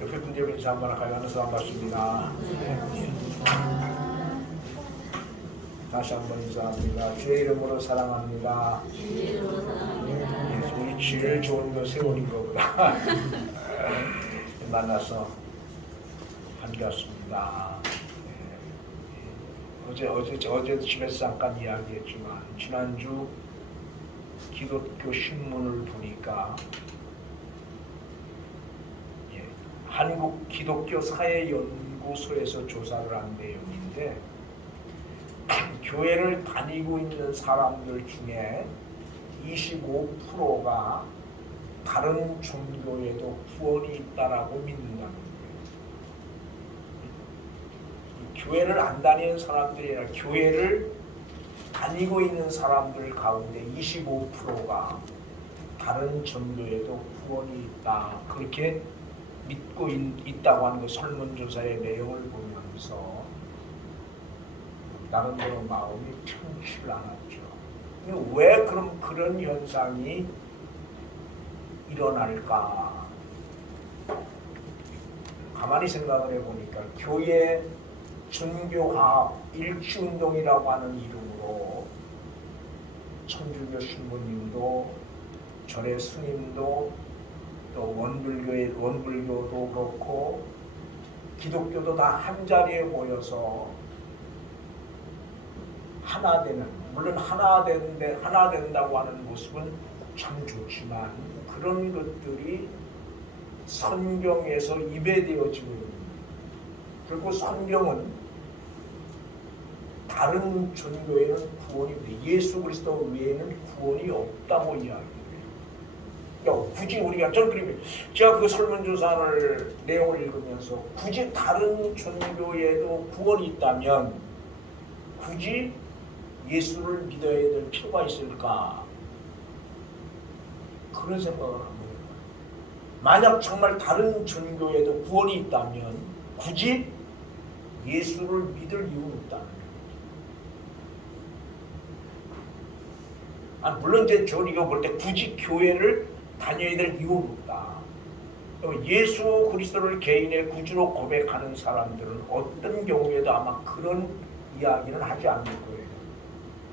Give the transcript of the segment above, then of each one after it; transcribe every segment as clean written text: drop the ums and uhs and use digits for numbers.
옆에 분들 인사 한번 할까요? 하늘에서 반갑습니다. 다시 한번 인사합니다. 주의 이름으로 사랑합니다. 우리 제일 좋은 거 세월인 거보다 만나서 반갑습니다. 어제 집에서 잠깐 이야기했지만 지난주 기독교 신문을 보니까 한국 기독교 사회연구소에서 조사를 한 내용인데 교회를 다니고 있는 사람들 중에 25%가 다른 종교에도 구원이 있다라고 믿는다는 거예요. 교회를 안 다니는 사람들이 아니라 교회를 다니고 있는 사람들 가운데 25%가 다른 종교에도 구원이 있다. 그렇게 믿고 있다고 하는 그 설문조사의 내용을 보면서 나름대로 마음이 편치 않았죠. 왜 그럼 그런 현상이 일어날까? 가만히 생각을 해보니까 교회 종교화합 일치운동이라고 하는 이름으로 천주교 신부님도 절의 스님도 또 원불교도 그렇고 기독교도 다 한자리에 모여서 하나 되는, 물론 하나 된다고 하는 모습은 참 좋지만 그런 것들이 성경에서 입에되어지고 있는, 그리고 성경은 다른 종교에는 구원이 없다. 예수 그리스도 외에는 구원이 없다고 이야기해요. 굳이 우리가 제가 그 설문조사를 내용을 읽으면서 굳이 다른 종교에도 구원이 있다면 굳이 예수를 믿어야 될 필요가 있을까? 그런 생각을 한 거예요. 만약 정말 다른 종교에도 구원이 있다면 굳이 예수를 믿을 이유는 없다는 거예요. 물론 우리가 볼 때 굳이 교회를 다녀야 될 이유는 없다. 예수 그리스도를 개인의 구주로 고백하는 사람들은 어떤 경우에도 아마 그런 이야기는 하지 않을 거예요.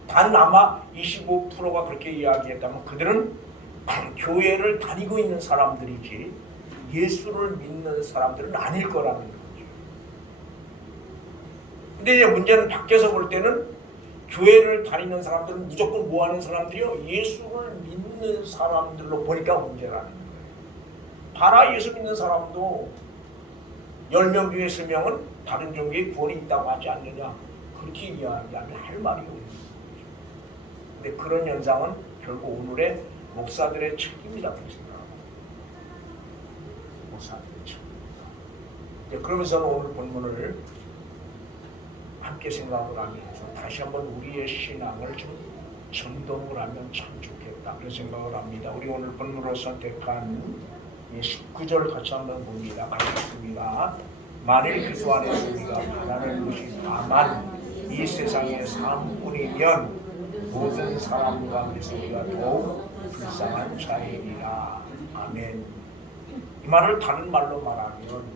단 아마 25%가 그렇게 이야기했다면 그들은 교회를 다니고 있는 사람들이지 예수를 믿는 사람들은 아닐 거라는 거죠. 근데 이제 문제는 밖에서 볼 때는 교회를 다니는 사람들은 무조건 뭐 하는 사람들이요? 예수를 믿는 사람들로 보니까 문제라는 거예요. 봐라, 예수 믿는 사람도 10명 중에 3명은 다른 종교에 구원이 있다고 하지 않느냐. 그렇게 이야기하면 할 말이 없는 거죠. 근데 그런 현상은 결국 오늘의 목사들의 책임이라고 생각합니다. 목사들의 책임입니다. 그러면서 오늘 본문을 함께 생각을 하면서 다시 한번 우리의 신앙을 좀 점검을 하면 참 좋겠다 그런 생각을 합니다. 우리 오늘 본문으로 선택한 19절 같이 한번 봅니다. 같습니다. 만일 그리스도 안에서 우리가 바라는 것이 다만 이 세상의 삶뿐이면 모든 사람 가운데서 우리가 더욱 불쌍한 자이리라. 아멘. 이 말을 다른 말로 말하면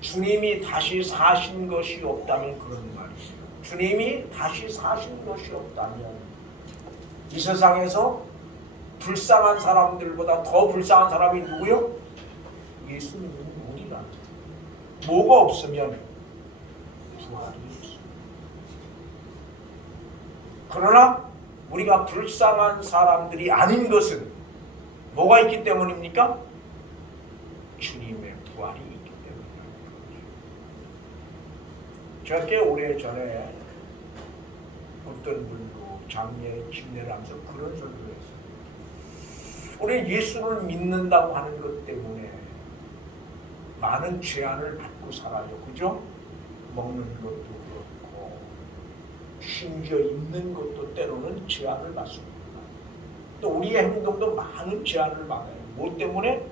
주님이 다시 사신 것이 없다면 그런 말이에요. 주님이 다시 사신 것이 없다면 이 세상에서 불쌍한 사람들보다 더 불쌍한 사람이 누구요? 예수님은 우리라. 뭐가 없으면 부활이 없습니다. 그러나 우리가 불쌍한 사람들이 아닌 것은 뭐가 있기 때문입니까? 주님의 부활이 있기 때문입니다. 제가 꽤 오래전에 어떤 분도 장례 집례를 하면서 그런 소리를 했어요. 우리 예수를 믿는다고 하는 것 때문에 많은 제한을 받고 살아요. 그죠? 먹는 것도 그렇고 심지어 입는 것도 때로는 제한을 받습니다. 또 우리의 행동도 많은 제한을 받아요. 뭐 때문에?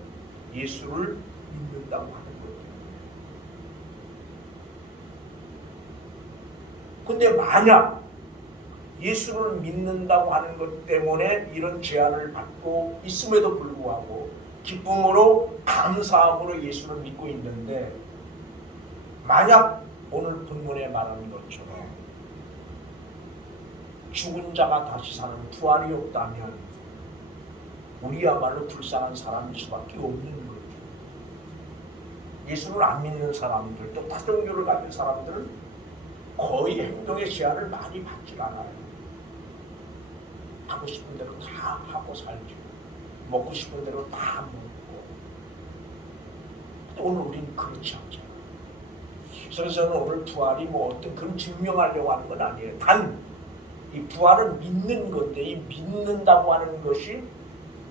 예수를 믿는다고 하는 것 때문에. 근데 만약 예수를 믿는다고 하는 것 때문에 이런 제한을 받고 있음에도 불구하고 기쁨으로 감사함으로 예수를 믿고 있는데 만약 오늘 본문에 말하는 것처럼 죽은 자가 다시 사는 부활이 없다면 우리야말로 불쌍한 사람일 수밖에 없는 거죠. 예수를 안 믿는 사람들, 또 다종교를 가진 사람들은 거의 행동의 제한을 많이 받질 않아요. 하고 싶은 대로 다 하고 살죠. 먹고 싶은 대로 다 먹고. 근데 오늘 우리는 그렇지 않잖아요. 그래서 저는 오늘 부활이 뭐 어떤 그런 증명하려고 하는 건 아니에요. 단 이 부활은 믿는 건데 이 믿는다고 하는 것이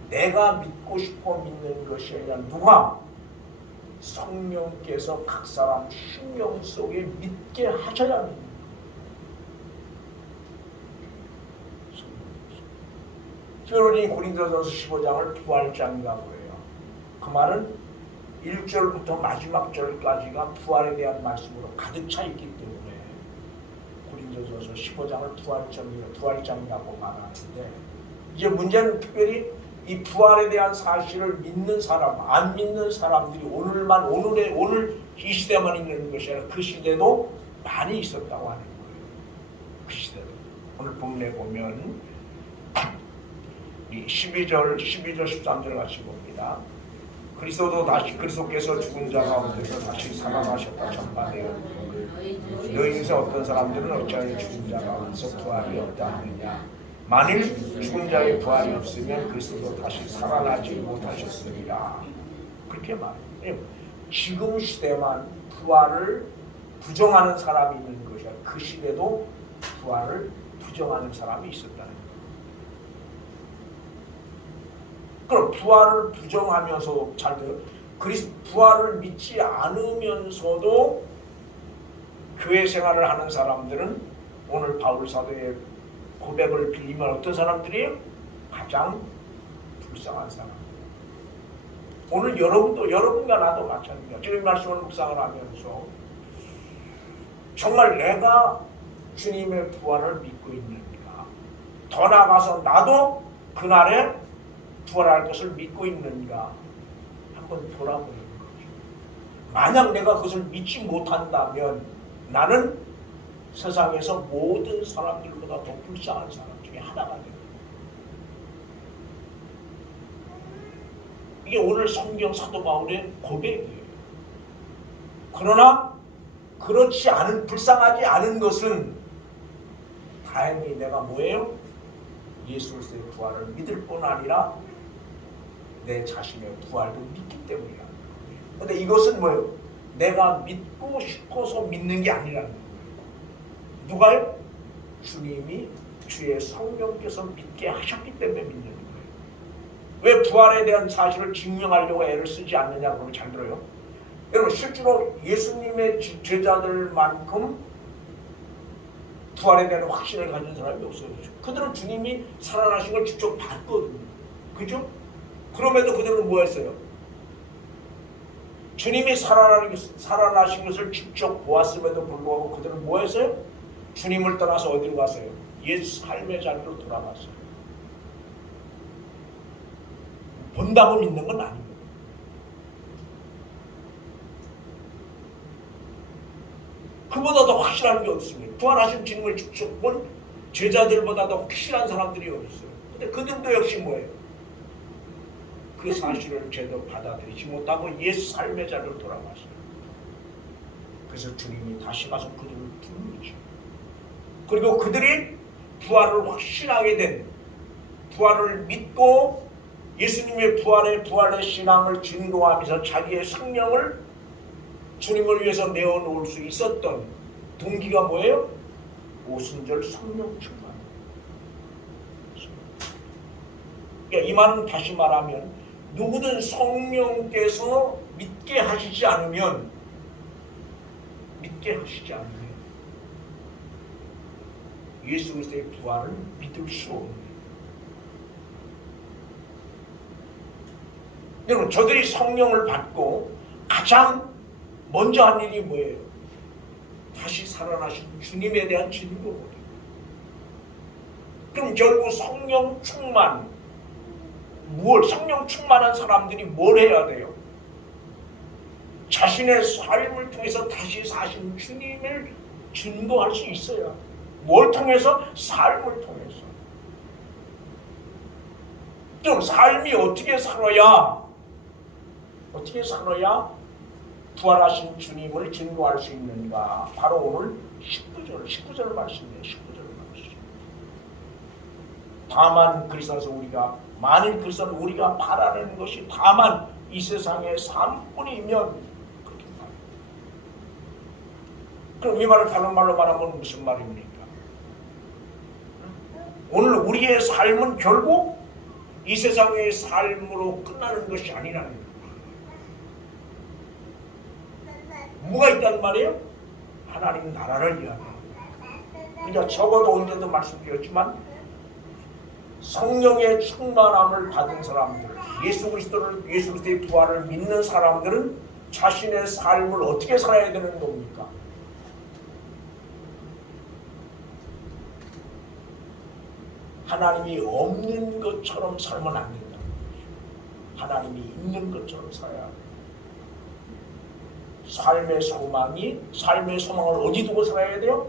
내가 믿고 싶어 믿는 것이 아니라 누가 성령께서 각 사람 심령 속에 믿게 하셔야 합니다. 특별히 고린도전서 15장을 부활장이라고 해요. 그 말은 1절부터 마지막 절까지가 부활에 대한 말씀으로 가득 차 있기 때문에 고린도전서 15장을 부활장이라고 말하는데, 이제 문제는 특별히 이 부활에 대한 사실을 믿는 사람, 안 믿는 사람들이 오늘 이 시대만 있는 것이 아니라 그 시대도 많이 있었다고 하는 거예요. 그 시대도. 오늘 본문에 보면 12절 13절 같이 봅니다. 그리스도께서 죽은 자 가운데서 다시 살아나셨다 전파되었고 너희 중에 어떤 사람들은 어찌하여 죽은 자 가운데서 부활이 없다 하느냐. 만일 죽은 자의 부활이 없으면 그리스도도 다시 살아나지 못하셨으리라. 그렇게 말해요. 지금 시대만 부활을 부정하는 사람이 있는 것이야. 그 시대도 부활을 부정하는 사람이 있었다는 거예요. 그럼 부활을 부정하면서 잘 돼요. 부활을 믿지 않으면서도 교회 생활을 하는 사람들은 오늘 바울 사도의 고백을 빌리면 어떤 사람들이에요? 가장 불쌍한 사람. 오늘 여러분과 나도 마찬가지야. 지금 말씀을 묵상을 하면서 정말 내가 주님의 부활을 믿고 있는가? 더 나아가서 나도 그날에 부활할 것을 믿고 있는가? 한번 돌아보는 거죠. 만약 내가 그것을 믿지 못한다면 나는 세상에서 모든 사람들보다 더 불쌍한 사람 중에 하나가 됩니다. 이게 오늘 성경 사도 바울의 고백이에요. 그러나 그렇지 않은, 불쌍하지 않은 것은 다행히 내가 뭐예요? 예수 그리스도의 부활을 믿을 뿐 아니라 내 자신의 부활도 믿기 때문이야. 그런데 이것은 뭐예요? 내가 믿고 싶어서 믿는 게 아니라는 거예요. 누가요? 주님이 주의 성령께서 믿게 하셨기 때문에 믿는 거예요. 왜 부활에 대한 사실을 증명하려고 애를 쓰지 않느냐? 그러면 잘 들어요. 여러분, 실제로 예수님의 제자들만큼 부활에 대한 확신을 가진 사람이 없어요. 그들은 주님이 살아나신 걸 직접 봤거든요. 그죠? 그럼에도 그들은 뭐 했어요? 주님이 살아나신 것을 직접 보았음에도 불구하고 그들은 뭐 했어요? 주님을 떠나서 어디로 갔어요? 옛 삶의 자리로 돌아갔어요. 본다고 믿는 건 아닙니다. 그보다 더 확실한 게 없습니다. 부활하신 주님을 직접 본 제자들보다 더 확실한 사람들이 어딨어요. 근데 그들도 역시 뭐예요? 그 사실을 제대로 받아들이지 못하고 옛 삶의 자리로 돌아갔어요. 그래서 주님이 다시 가서 그들을 부르죠. 그리고 그들이 부활을 확신하게 된, 부활을 믿고 예수님의 부활의 신앙을 증거하면서 자기의 생명을 주님을 위해서 내어놓을 수 있었던 동기가 뭐예요? 오순절 성령 충만. 그러니까 이 말은 다시 말하면 누구든 성령께서 믿게 하시지 않으면 예수 그리스도의 부활을 믿을 수 없는 거예요. 여러분, 저들이 성령을 받고 가장 먼저 한 일이 뭐예요? 다시 살아나신 주님에 대한 증거거든요. 그럼 결국 성령 충만, 성령 충만한 사람들이 뭘 해야 돼요? 자신의 삶을 통해서 다시 사신 주님을 증거할 수 있어야. 뭘 통해서? 삶을 통해서. 좀 삶이 어떻게 살아야 부활하신 주님을 증거할 수 있는가? 바로 오늘 19절 말씀이에요. 19절 말씀. 다만 그리스도에서 만일 그리스도는 우리가 바라는 것이 다만 이 세상의 삶뿐이면 그렇게 말해요. 그럼 이 말을 다른 말로 말하면 무슨 말입니까? 오늘 우리의 삶은 결국 이 세상의 삶으로 끝나는 것이 아니라는 거예요. 뭐가 있다는 말이에요? 하나님 나라를 이야기합니다. 그러니까 적어도 언제도 말씀드렸지만 성령의 충만함을 받은 사람들, 예수 그리스도의 부활을 믿는 사람들은 자신의 삶을 어떻게 살아야 되는 겁니까? 하나님이 없는 것처럼 살면 안 된다. 하나님이 있는 것처럼 살아야 합니다. 삶의 소망을 어디 두고 살아야 돼요?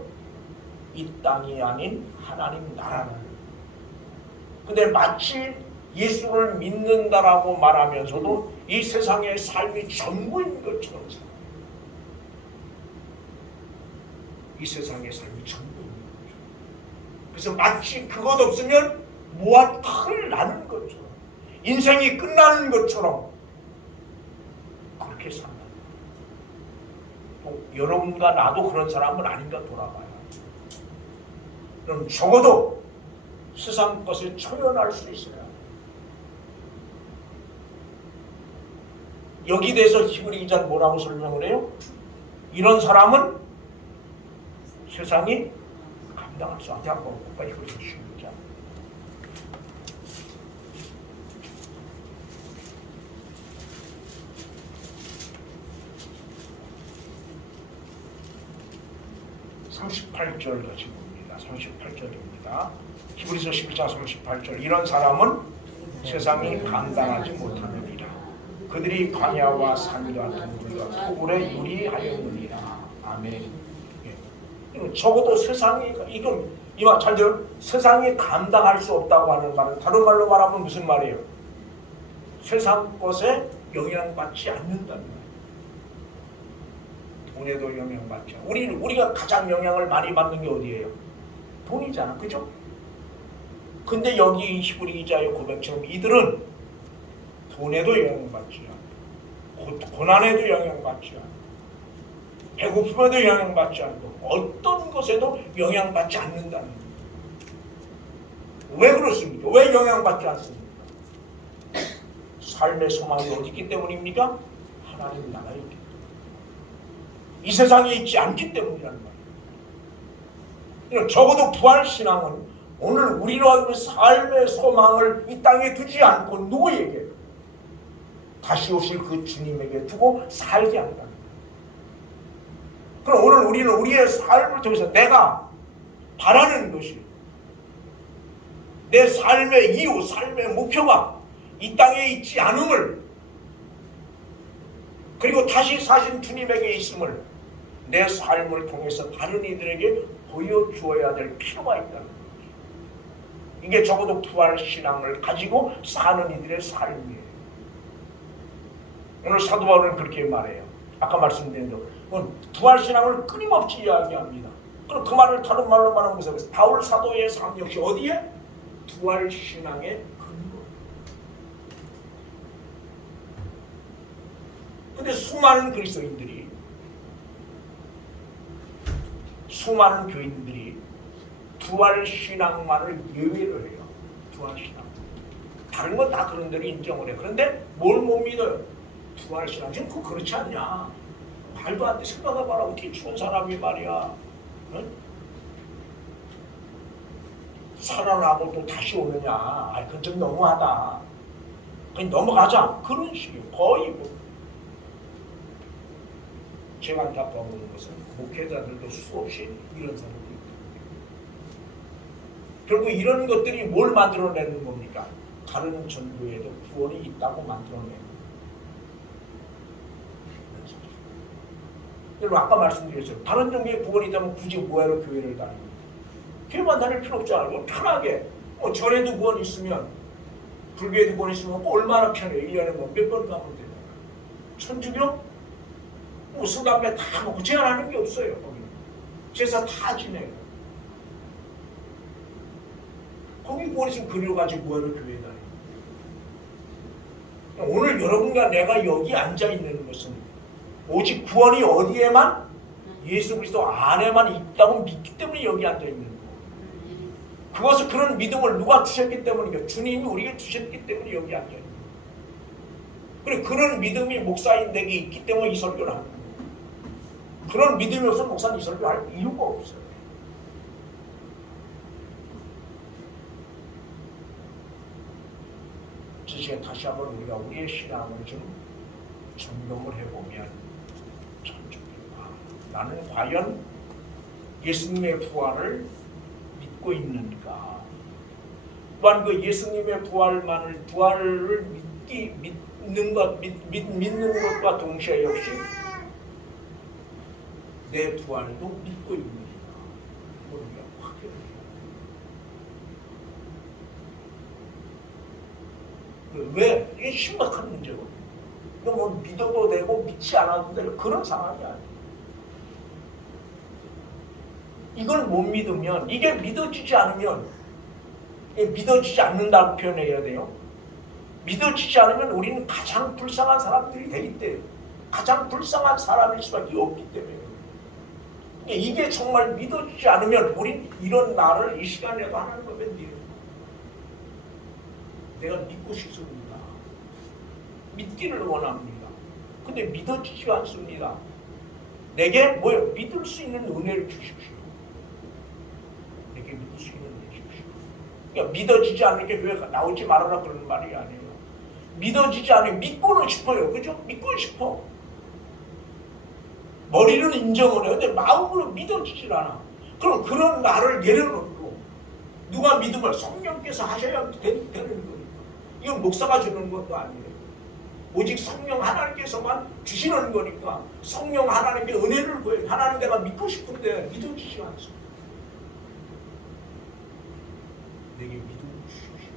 이 땅이 아닌 하나님 나라를. 근데 마치 예수를 믿는다라고 말하면서도 이 세상의 삶이 전부인 것처럼 살아요. 이 세상의 삶이 전부인 거죠. 그래서 마치 그것 없으면 뭐가 큰일 나는 것처럼, 인생이 끝나는 것처럼 그렇게 산다. 여러분과 나도 그런 사람은 아닌가 돌아봐요. 그럼 적어도 세상 것에 초연할 수 있어요. 여기 대해서 히브리 기자는 뭐라고 설명을 해요? 이런 사람은 세상이 감당할 수 없다. 한번 볼까요? 히브리서 16장. (38절) 같이 봅니다. 38절입니다. 히브리서 11장 38절. 이런 사람은 세상이 감당하지 못하느니라. 그들이 광야와 산과 동굴과 토굴에 유리하였느니라. 아멘. 예. 적어도 세상이 이말 잘 들어요. 세상이 감당할 수 없다고 하는 말은 다른 말로 말하면 무슨 말이에요? 세상 것에 영향받지 않는다는 말이에요. 돈에도 영향받지 않아. 우리가 가장 영향을 많이 받는 게 어디예요? 돈이잖아. 그죠? 근데 여기 히브리 기자의 고백처럼 이들은 돈에도 영향받지 않고 고난에도 영향받지 않고 배고픔에도 영향받지 않고 어떤 것에도 영향받지 않는다는 거예요. 왜 그렇습니까? 왜 영향받지 않습니까? 삶의 소망이 어디 있기 때문입니까? 하나님 나라에 있기 때문에. 이 세상에 있지 않기 때문이라는 말이에요. 적어도 부활신앙은 오늘 우리로 하여금 삶의 소망을 이 땅에 두지 않고 누구에게? 다시 오실 그 주님에게 두고 살게 한다는 거예요. 그럼 오늘 우리는 우리의 삶을 통해서 내가 바라는 것이 내 삶의 이유, 삶의 목표가 이 땅에 있지 않음을, 그리고 다시 사신 주님에게 있음을 내 삶을 통해서 다른 이들에게 보여주어야 될 필요가 있다는 거예요. 이게 적어도 부활신앙을 가지고 사는 이들의 삶이에요. 오늘 사도 바울은 그렇게 말해요. 아까 말씀드린 대로 부활신앙을 끊임없이 이야기합니다. 그럼 그 말을 다른 말로 말하면 무슨 바울 사도의 삶 역시 어디에? 부활신앙의 근거. 근데 수많은 그리스도인들이, 수많은 교인들이 부활신앙만을 예외로 해요. 부활신앙. 다른 건 다 그런 대로 인정을 해요. 그런데 뭘 못 믿어요? 부활신앙. 지금 그거 그렇지 않냐? 말도 안 돼. 생각해봐라. 어떻게 죽은 사람이 말이야. 응? 살아나고 또 다시 오느냐. 아, 그건 좀 너무하다. 그냥 넘어가자. 그런 식이에요. 거의 뭐. 제가 안타까운 것은 목회자들도 수없이 이런 사람들이 있거든요. 결국 이런 것들이 뭘 만들어내는 겁니까? 다른 전교에도 구원이 있다고 만들어내는. 여러분 아까 말씀드렸죠. 다른 종교에 구원이 있다면 굳이 뭐하러 교회를 다닙니까? 교회만 다닐 필요 없잖아요. 편하게 절에도 구원이 있으면 불교에도 구원이 있으면 얼마나 편해요. 1년에 몇 번 가면 돼요. 천주교? 술 담배 다 먹고 제한하는 게 없어요. 거기는. 제사 다 지내요. 거기 구원이 있으면 그려가지고 뭐하러 교회에 다녀요. 오늘 여러분과 내가 여기 앉아있는 것은 오직 구원이 어디에만? 예수 그리스도 안에만 있다고 믿기 때문에 여기 앉아있는 거예요. 그것을 그런 믿음을 누가 주셨기 때문이에요. 주님이 우리에게 주셨기 때문에 여기 앉아있는 거예요. 그리고 그런 믿음이 목사인에게 있기 때문에 이 설교를 하는 거예요. 그런 믿음이 없으면 목사는 이 설교를 할 이유가 없어요. 저 시간 다시 한번 우리가 우리의 신앙을 좀 점검을 해보면 참 좋겠다. 나는 과연 예수님의 부활을 믿고 있는가? 또한 그 예수님의 부활을 믿는 것과 동시에 역시 내 부활도 믿고 있는가? 우리가 확인해요. 왜? 이게 심각한 문제거든요. 이거 뭐 믿어도 되고 믿지 않아도 되고 그런 상황이 아니에요. 이걸 못 믿으면, 이게 믿어지지 않으면, 믿어지지 않는다고 표현해야 돼요. 믿어지지 않으면 우리는 가장 불쌍한 사람들이 되기 때문에, 가장 불쌍한 사람일 수밖에 없기 때문에. 이게 정말 믿어지지 않으면 우린 이런 나를 이 시간에도 하나님 앞에 내가 믿고 싶습니다. 믿기를 원합니다. 근데 믿어지지 않습니다. 내게 뭐예요? 믿을 수 있는 은혜를 주십시오. 내게 믿을 수 있는 은혜를 주십시오. 그러니까 믿어지지 않는 게 교회가 나오지 말아라 그런 말이 아니에요. 믿어지지 않으면 믿고는 싶어요. 그죠? 믿고 싶어. 머리는 인정을 해요. 근데 마음으로 믿어지질 않아. 그럼 그런 나를 내려놓고 누가 믿음을 성령께서 하셔야 되는 거니까. 이건 목사가 주는 것도 아니에요. 오직 성령 하나님께서만 주시는 거니까 성령 하나님께 은혜를 구해요. 하나님 내가 믿고 싶은데 믿어지지 않습니다. 내게 믿음을 주십시오.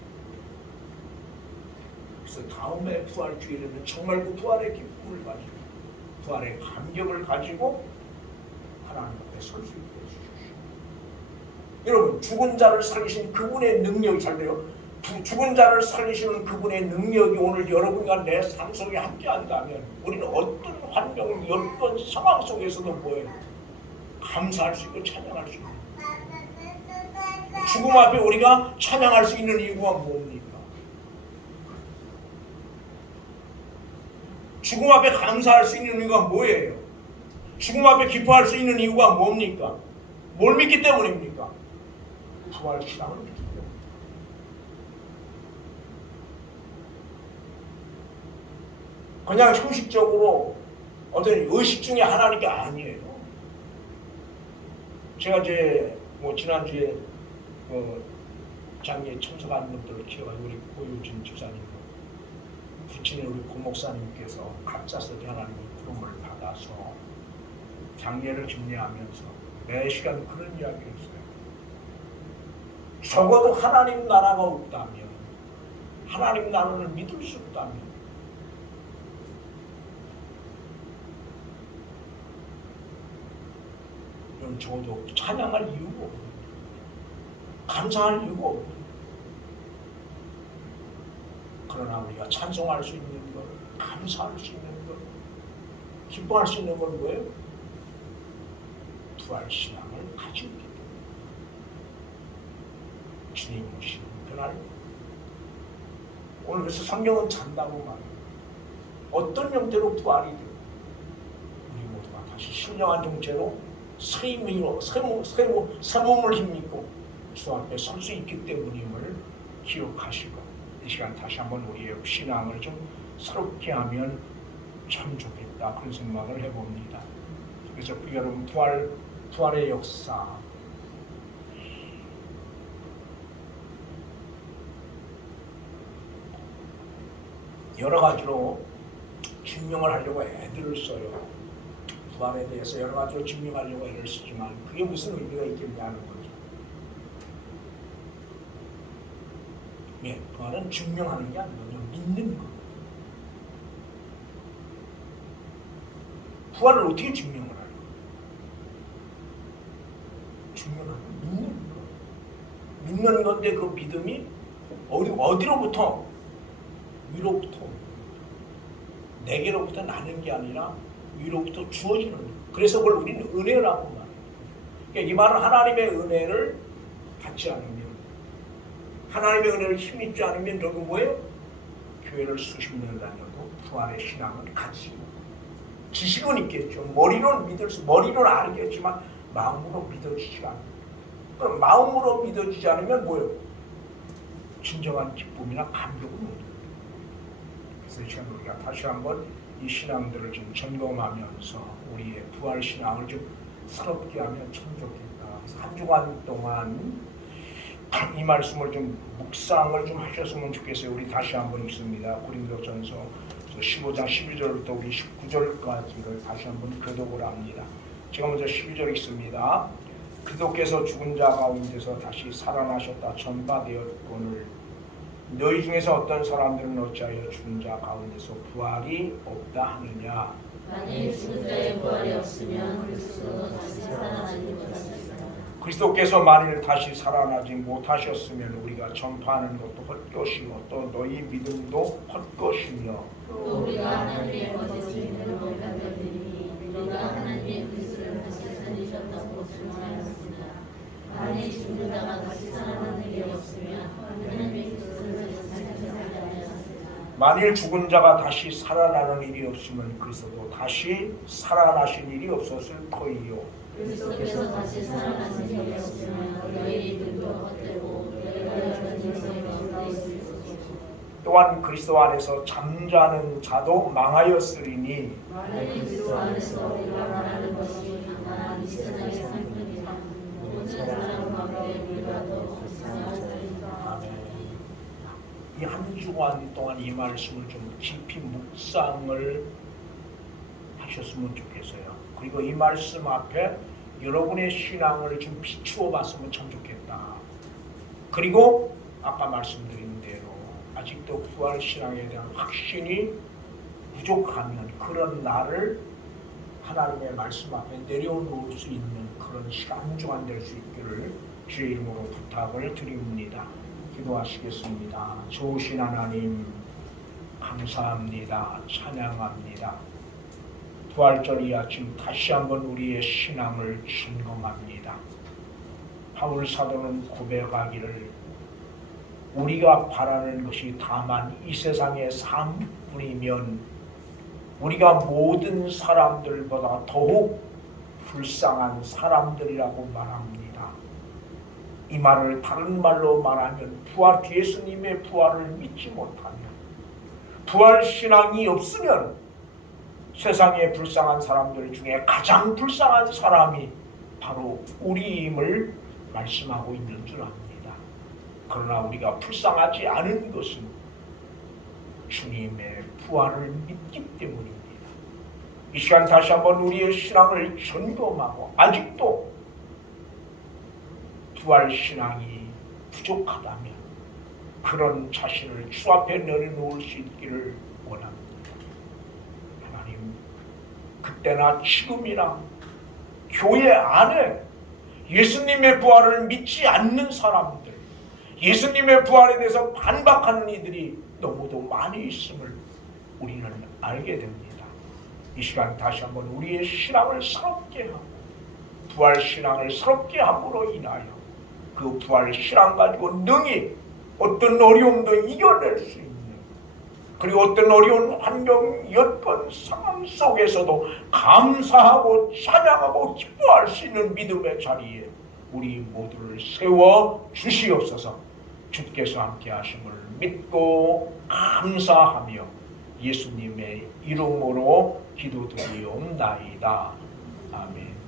그래서 다음에 부활 주일에는 정말 그 부활의 기쁨을 가지고 부활의 감격을 가지고 하나님 앞에 설 수 있게 해주십시오. 여러분 죽은 자를 살리신 그분의 능력이 잘 돼요. 죽은 자를 살리시는 그분의 능력이 오늘 여러분과 내 삶 속에 함께한다면 우리는 어떤 환경, 어떤 상황 속에서도 뭐예요? 감사할 수 있고 찬양할 수 있는. 죽음 앞에 우리가 찬양할 수 있는 이유가 뭡니까? 죽음 앞에 감사할 수 있는 이유가 뭐예요? 죽음 앞에 기뻐할 수 있는 이유가 뭡니까? 뭘 믿기 때문입니까? 부활 신앙을 믿기 때문입니다. 그냥 형식적으로 어떤 의식 중에 하나인 게 아니에요. 제가 이제 지난주에 장례에 참석한 분들을 기억하고 우리 고유진 집사님, 부친의 우리 고목사님께서 각자서 하나님의 부름을 받아서 장례를 집례하면서 매 시간 그런 이야기를 했어요. 적어도 하나님 나라가 없다면, 하나님 나라를 믿을 수 없다면 적어도 찬양할 이유가 없는, 감사할 이유가 없는. 그러나 우리가 찬송할 수 있는 것, 감사할 수 있는 것, 기뻐할 수 있는 건 뭐예요? 부활 신앙을 가지고 있기 때문에. 주님 오시는 그날, 오늘 그래서 성경은 잔다고 말해요. 어떤 형태로 부활이 되고 우리 모두가 다시 신령한 정체로 새 몸을 힘입고 주 앞에 설 수 있기 때문임을 기억하시고 이 시간 다시 한번 우리의 신앙을 좀 새롭게 하면 참 좋겠다 그런 생각을 해봅니다. 그래서 여러분 부활의 역사, 여러 가지로 증명을 하려고 애들을 써요. 부활에 대해서 여러 가지로 증명하려고 애를 쓰지만 그게 무슨 의미가 있겠냐는 거죠. 예, 부활은 증명하는 게 아니거든요. 믿는 거. 부활을 어떻게 증명을 해요? 증명하는 믿는 거. 믿는 건데 그 믿음이 어디로부터? 위로부터. 내게로부터 나는 게 아니라 위로부터 주어지는 거예요. 그래서 그걸 우리는 은혜라고 말해요. 그러니까 이 말은 하나님의 은혜를 받지 않으면, 하나님의 은혜를 힘입지 않으면 결국 뭐예요? 교회를 수십 년을 다녀도 부활의 신앙은 같이 지식은 있겠죠. 머리로는 알겠지만 마음으로 믿어지지 않아요. 그럼 마음으로 믿어지지 않으면 뭐예요? 진정한 기쁨이나 감격은 없어요. 그래서 이 시간 우리가 다시 한번 이 신앙들을 좀 점검하면서 우리의 부활 신앙을 좀 새롭게 하면 참 좋겠다. 그래서 한 주간 동안 이 말씀을 좀 묵상을 좀 하셨으면 좋겠어요. 우리 다시 한번 읽습니다. 고린도전서 15장 12절부터 우리 19절까지를 다시 한번 교독을 합니다. 제가 먼저 12절 읽습니다. 그리스도께서 죽은 자 가운데서 다시 살아나셨다 전파되었거늘 너희 중에서 어떤 사람들은 어찌하여 죽은 자 가운데서 부활이 없다 하느냐. 만일 죽은 자의 부활이 없으면 그리스도도 다시 살아나지 못하셨으나 그리스도께서 만일 다시 살아나지 못하셨으면 우리가 전파하는 것도 헛것이요 또 너희 믿음도 헛것이며 또 우리가 하나님의 거짓 증인으로 변변되니 우리가 하나님의 그리스도를 다시 살리셨다고 증언하였습니다. 만일 죽은 자가 다시 살아나는 일이 없으면 하나님의 그리스도를 다시 살리지 아니하셨으나 만일 죽은 자가 다시 살아나는 일이 없으면 그리스도도 다시 살아나신 일이 없었을 터이요. 그리스도께서 다시 살아나신 일이 없으면 너희 믿음도 헛되고 너희가 여전히 인생의 가운데 있을 것이고 또한 그리스도 안에서 잠자는 자도 망하였으리니 만일 그리스도 안에서 우리가 말하는 것이 단단한 이 세상의 삶입니다. 모든 사람 가운데 우리가 더 상하였으리까. 아멘. 이 한 주간 동안 이 말씀을 좀 깊이 묵상을 하셨으면 좋겠어요. 그리고 이 말씀 앞에 여러분의 신앙을 좀 비추어 봤으면 참 좋겠다. 그리고 아까 말씀드린 대로 아직도 부활 신앙에 대한 확신이 부족하면 그런 나를 하나님의 말씀 앞에 내려놓을 수 있는 그런 시간 주간 될 수 있기를 주의 이름으로 부탁을 드립니다. 기도하시겠습니다. 좋으신 하나님 감사합니다. 찬양합니다. 부활절 이 아침 다시 한번 우리의 신앙을 점검합니다. 바울 사도는 고백하기를 우리가 바라는 것이 다만 이 세상의 삶뿐이면 우리가 모든 사람들보다 더욱 불쌍한 사람들이라고 말합니다. 이 말을 다른 말로 말하면 예수님의 부활을 믿지 못하면 부활 신앙이 없으면 세상의 불쌍한 사람들 중에 가장 불쌍한 사람이 바로 우리임을 말씀하고 있는 줄 압니다. 그러나 우리가 불쌍하지 않은 것은 주님의 부활을 믿기 때문입니다. 이 시간 다시 한번 우리의 신앙을 점검하고 아직도 부활 신앙이 부족하다면 그런 자신을 주 앞에 내려놓을 수 있기를 원합니다. 하나님, 그때나 지금이나 교회 안에 예수님의 부활을 믿지 않는 사람들, 예수님의 부활에 대해서 반박하는 이들이 너무도 많이 있음을 우리는 알게 됩니다. 이 시간 다시 한번 우리의 신앙을 새롭게 하고 부활 신앙을 새롭게 함으로 인하여 그 부활 신앙 가지고 능히 어떤 어려움도 이겨낼 수 있는, 그리고 어떤 어려운 환경, 여건, 상황 속에서도 감사하고 찬양하고 기뻐할 수 있는 믿음의 자리에 우리 모두를 세워 주시옵소서. 주께서 함께 하심을 믿고 감사하며 예수님의 이름으로 기도드리옵나이다. 아멘.